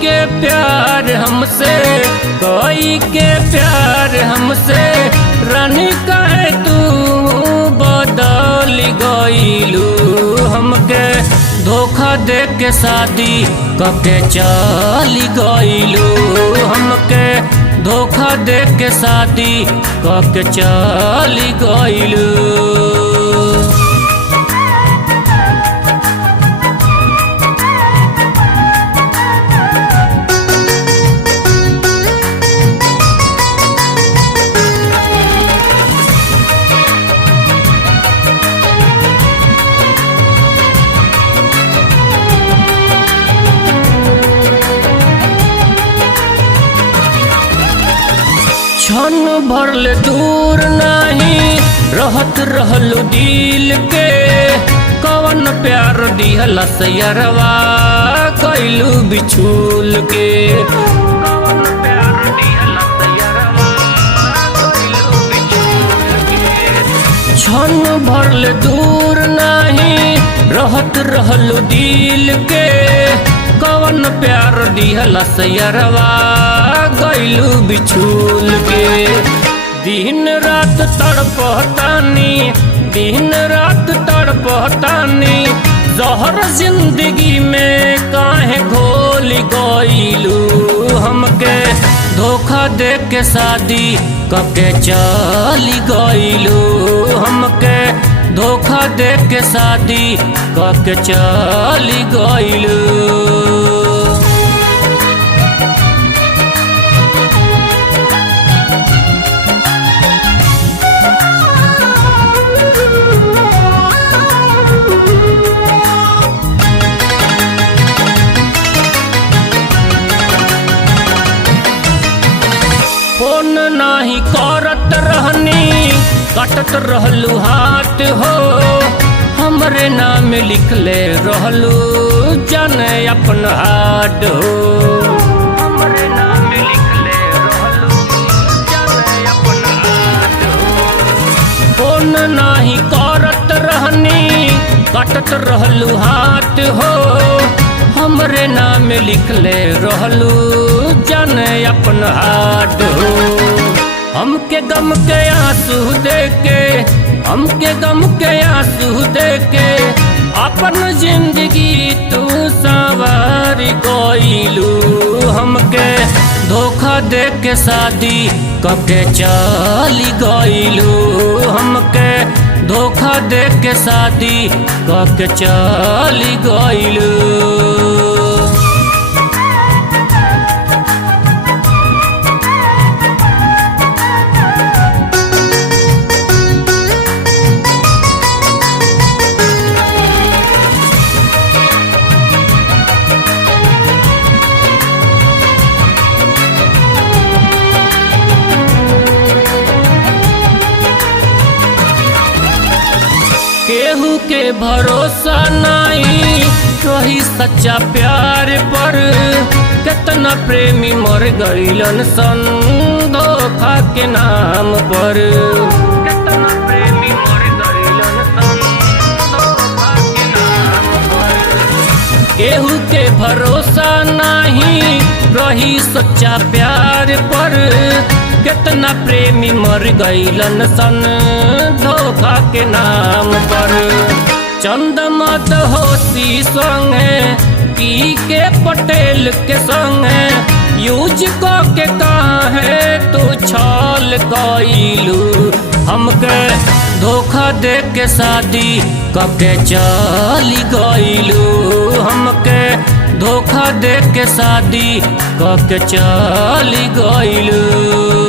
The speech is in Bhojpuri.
के प्यार हमसे, कोई के प्यार हमसे, रानी कहे तू बदल गईलू। हमके धोखा दे के शादी कके चली गईलू। हमके धोखा दे के शादी कके चली गईलू। क्षण भरल दूर नहीं रहत रहलू दिल के, कवन प्यार दिहला सयरवा कैलू बिछुल के। कवन प्यार दिहला सयरवा कैलू बिछुल के। क्षण भरल दूर नहीं रहत रहलू दिल के, कवन प्यार दिहला सयरवा गईलू बिछुल के। दिन रात तड़पतानी, दिन रात तड़पतानी, जहर जिंदगी में काहे घोल गईलू। हमके धोखा दे के शादी कके चली गईलू। हमके धोखा दे के शादी कके चली गईलू। फोन नाही करत रहनी, कटत रहलू हाथ हो, हमरे नाम लिखले रहलू जाने अपन हाथ हो। हमरे नाम लिखले रहलू जाने अपन हाथ हो। फोन नाही करत रहनी, कटत रहलू हाथ हो, हमरे नाम लिखले रहलू जाने अपन हाथ हो। हमके गम के आंसू दे के, हमके गम के आंसू दे के, अपन जिंदगी तू संवार गईलू। हमके धोखा दे के शादी कके चली गईलू। हमके धोखा दे के शादी कके चली गईलू। केहू के भरोसा नहीं रही सच्चा प्यार पर, कितना प्रेमी मर गईलन सन धोखा के नाम पर। कितना प्रेमी मर गईलन सन धोखा के नाम पर। केहू के भरोसा नहीं रही सच्चा प्यार पर, कितना प्रेमी मर गईलन सन धोखा के नाम पर। चंदमत होती संगे पी के पटेल के संगे, यूज को के काहे तू छल गईलू। हमके धोखा दे के शादी कके चली गईलू। हमके धोखा दे के शादी कके चली गईलू।